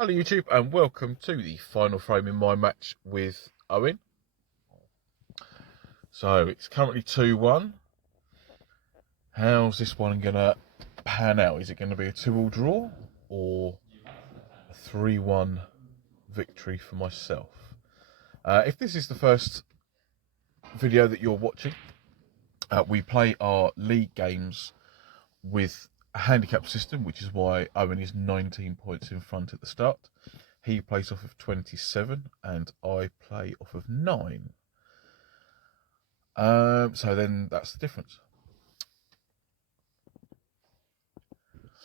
Hello YouTube and welcome to the final frame in my match with Owen. So it's currently 2-1. How's this one going to pan out? Is it going to be a 2-all draw or a 3-1 victory for myself? If this is the first video that you're watching, we play our league games with a handicap system, which is why Owen is 19 points in front at the start. He plays off of 27 and I play off of 9. So then that's the difference.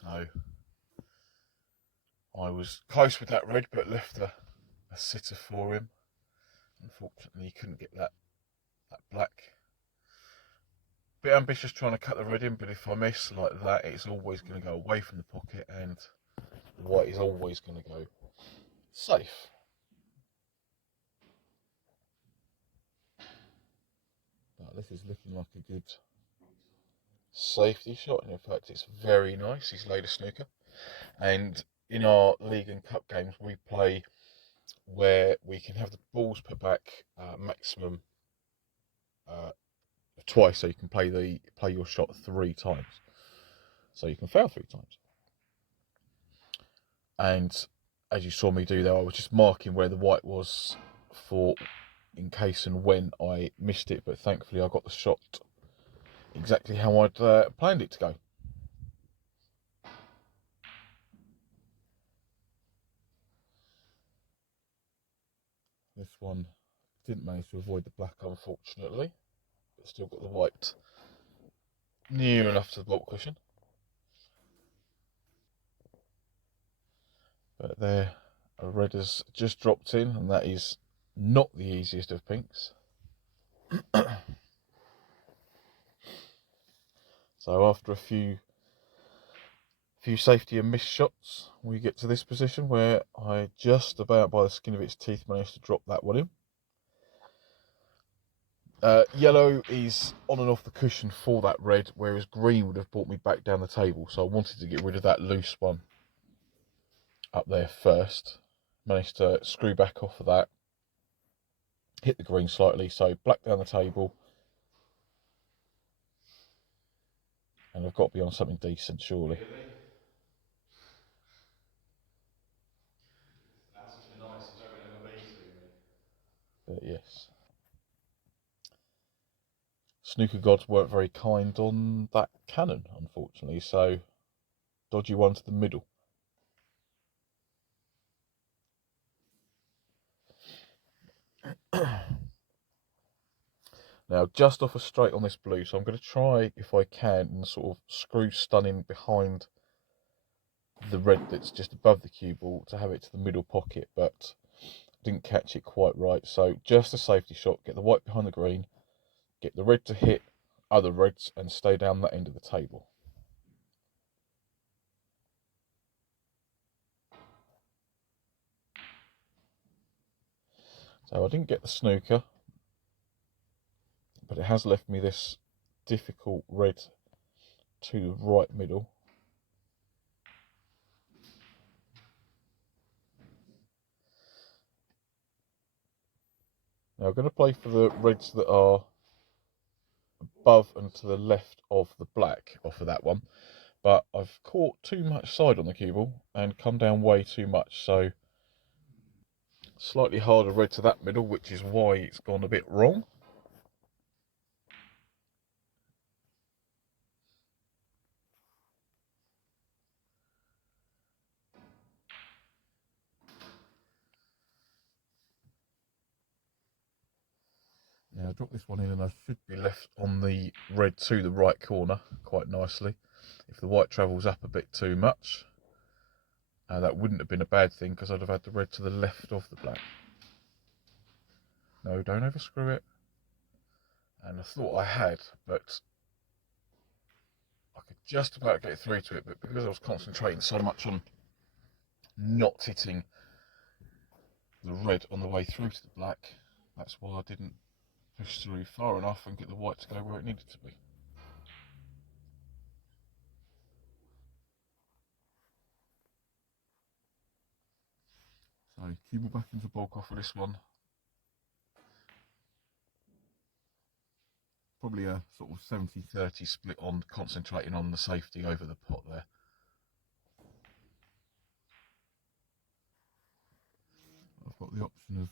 So I was close with that red, but left a sitter for him. Unfortunately, he couldn't get that black. Bit ambitious trying to cut the red in, but if I miss like that, it's always going to go away from the pocket, and the white is always going to go safe. But this is looking like a good safety shot, and in fact it's very nice. He's laid a snooker, and in our league and cup games we play where we can have the balls put back maximum twice, so you can play your shot 3 times, so you can fail 3 times. And as you saw me do there, I was just marking where the white was for in case and when I missed it, but thankfully I got the shot exactly how I'd planned it to go. This one didn't manage to avoid the black, unfortunately, but still got the white near enough to the block cushion. But there, a red has just dropped in, and that is not the easiest of pinks. So after a few safety and missed shots, we get to this position where I just about by the skin of its teeth managed to drop that one in. Yellow is on and off the cushion for that red, whereas green would have brought me back down the table, so I wanted to get rid of that loose one up there first. Managed to screw back off of that, hit the green slightly, so black down the table, and I've got to be on something decent surely. That's the nicest you can ever be to me. But yes, snooker gods weren't very kind on that cannon, unfortunately, so dodgy one to the middle. Now just off a straight on this blue, so I'm going to try if I can and sort of screw stunning behind the red that's just above the cue ball to have it to the middle pocket, but didn't catch it quite right. So just a safety shot, get the white behind the green, get the red to hit other reds and stay down that end of the table. So I didn't get the snooker, but it has left me this difficult red to the right middle. Now I'm going to play for the reds that are above and to the left of the black off of that one, but I've caught too much side on the cue ball and come down way too much, so slightly harder red to that middle, which is why it's gone a bit wrong. Now I drop this one in and I should be left on the red to the right corner quite nicely. If the white travels up a bit too much, that wouldn't have been a bad thing because I'd have had the red to the left of the black. No, don't overscrew it. And I thought I had, but I could just about get through to it, but because I was concentrating so much on not hitting the red on the way through to the black, that's why I didn't push through far enough and get the white to go where it needed to be. So cue ball back into bulk off for this one. Probably a sort of 70-30 split on concentrating on the safety over the pot there. I've got the option of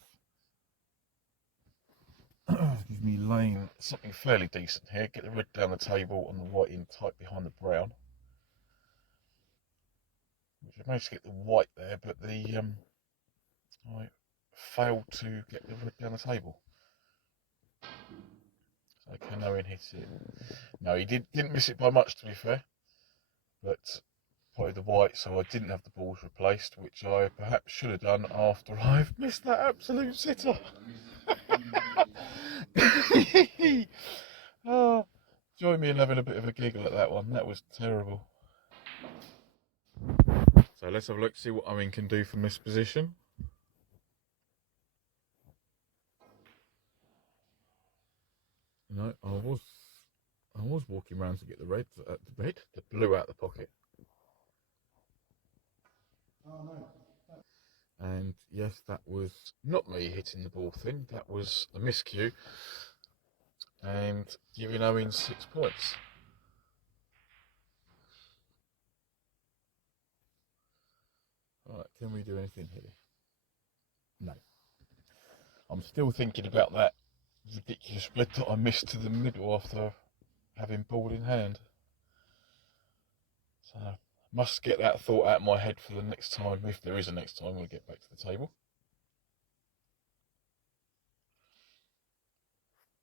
excuse me, laying something fairly decent here. Get the red down the table and the white in tight behind the brown. Which I managed to get the white there, but I failed to get the red down the table. So can Owen hit it? No, he didn't miss it by much, to be fair. But potted the white, so I didn't have the balls replaced, which I perhaps should have done after I've missed that absolute sitter. Oh, join me in having a bit of a giggle at that one. That was terrible. So let's have a look, see what Owen can do from this position. No, I was walking around to get the red, the blue out of the pocket. Oh no. And yes, that was not me hitting the ball thin. That was a miscue, and giving Owen 6 points. Right, can we do anything here? No. I'm still thinking about that ridiculous red that I missed to the middle after having ball in hand. So I must get that thought out of my head for the next time, if there is a next time we get back to the table.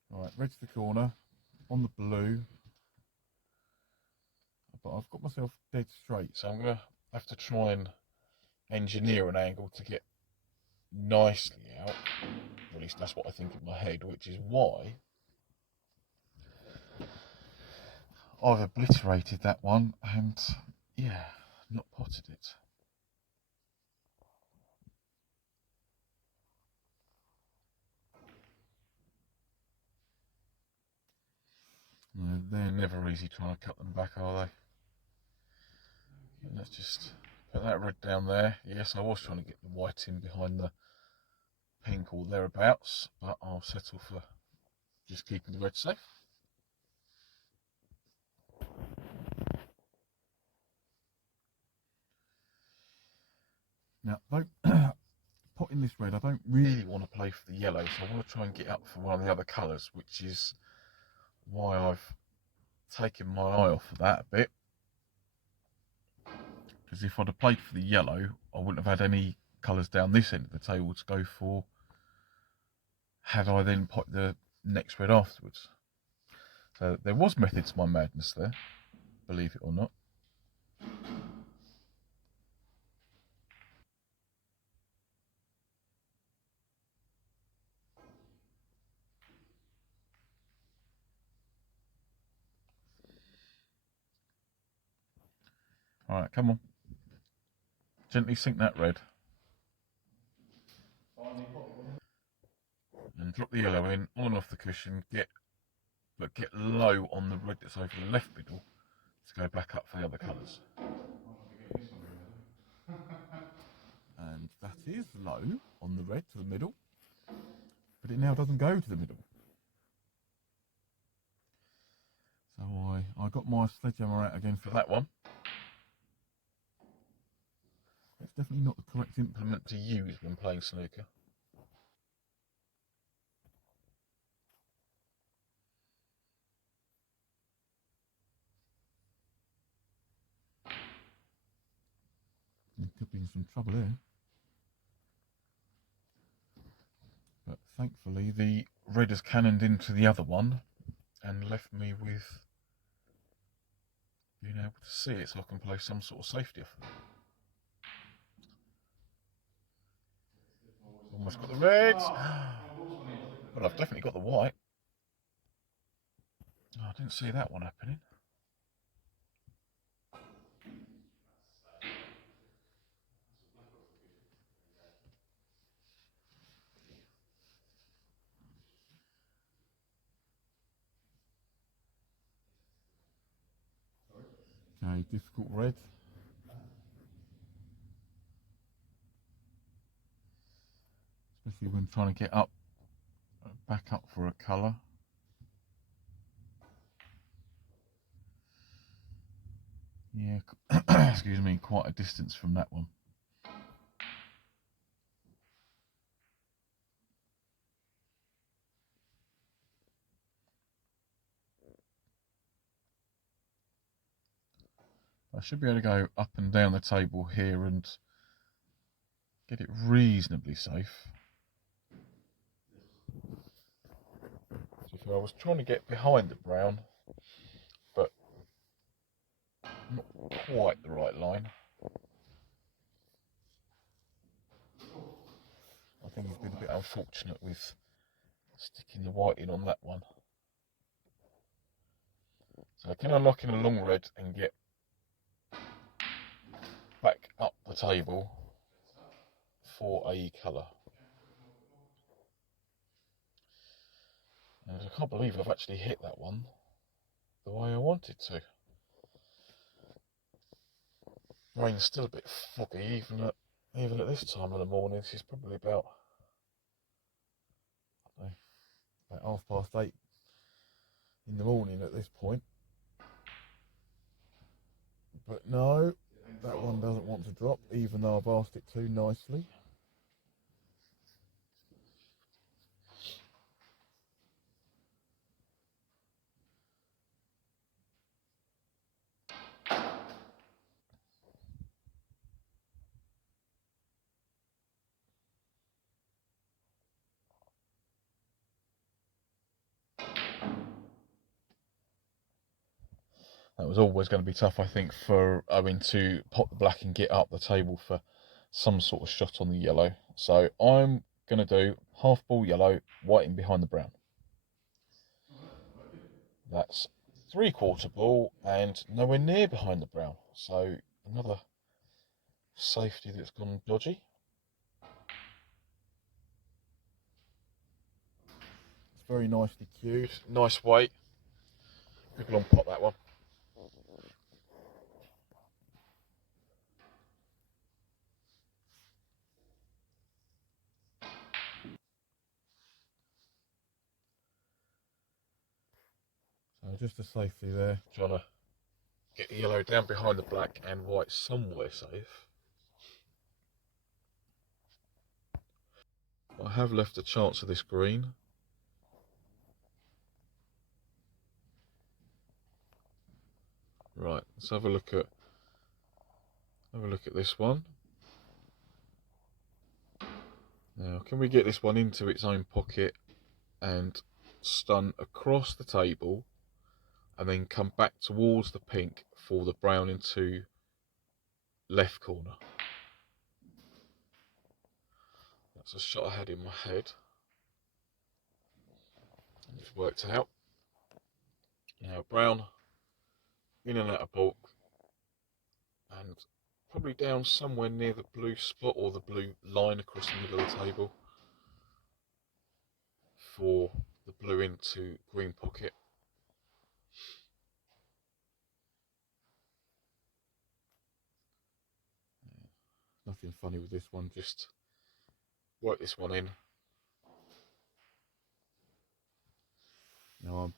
Right, red to the corner, on the blue. But I've got myself dead straight, so I'm going to have to try and engineer an angle to get nicely out. Or at least that's what I think in my head, which is why I've obliterated that one and, yeah, not potted it. No, they're never easy trying to cut them back, are they? And let's just put that red down there. Yes, I was trying to get the white in behind the pink or thereabouts, but I'll settle for just keeping the red safe. Now, potting this red, I don't really want to play for the yellow, so I want to try and get up for one of the other colours, which is why I've taken my eye off of that a bit. Because if I'd have played for the yellow, I wouldn't have had any colours down this end of the table to go for had I then potted the next red afterwards. So there was method to my madness there, believe it or not. Alright, come on. Gently sink that red. And drop the yellow in, on and off the cushion, get low on the red that's over the left middle to go back up for the other colours. And that is low on the red to the middle, but it now doesn't go to the middle. So I got my sledgehammer out again for that one. It's definitely not the correct implement to use when playing snooker. You could be in some trouble there. But thankfully the red has cannoned into the other one and left me with being able to see it so I can play some sort of safety off of it. Almost got the reds. But I've definitely got the white. Oh, I didn't see that one happening. Okay, difficult red. especially when trying to get up, back up for a colour. Yeah, excuse me, quite a distance from that one. I should be able to go up and down the table here and get it reasonably safe. So I was trying to get behind the brown, but not quite the right line. I think he's been a bit unfortunate with sticking the white in on that one. So can I lock in a long red and get back up the table for a colour? And I can't believe I've actually hit that one the way I wanted to. Rain's still a bit foggy even at this time of the morning. This is probably about, I don't know, about 8:30 in the morning at this point. But no, that one doesn't want to drop, even though I've asked it to nicely. That was always going to be tough, I think, for Owen to pop the black and get up the table for some sort of shot on the yellow. So I'm going to do half ball yellow, white in behind the brown. That's 3/4 ball and nowhere near behind the brown. So another safety that's gone dodgy. It's very nicely cued, nice weight. Big long pot, that one. So just a safety there, trying to get the yellow down behind the black and white somewhere safe. I have left a chance of this green. Right, let's have a look at this one. Now, can we get this one into its own pocket and stun across the table and then come back towards the pink for the brown into left corner? That's a shot I had in my head. It's worked out. Now brown in and out of bulk and probably down somewhere near the blue spot or the blue line across the middle of the table for the blue into green pocket. Nothing funny with this one, just work this one in. Now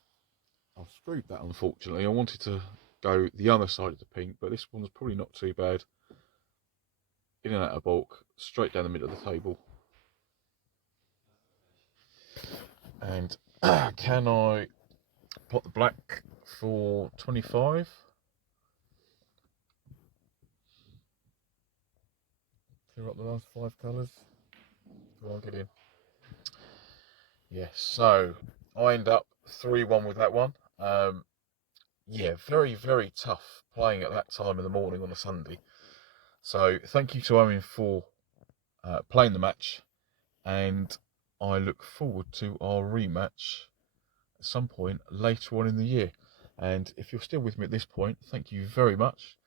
I've screwed that, unfortunately. I wanted to go the other side of the pink, but this one's probably not too bad. In and out of bulk, straight down the middle of the table. And can I pot the black for 25? Clear up the last 5 colours. Do I get in? Yes, so I end up 3-1 with that one. Yeah, very, very tough playing at that time of the morning on a Sunday. So thank you to Owen for playing the match, and I look forward to our rematch at some point later on in the year. And if you're still with me at this point, thank you very much,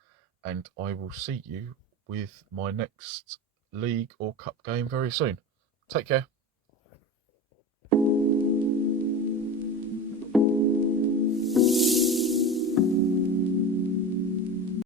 and I will see you with my next league or cup game very soon. Take care.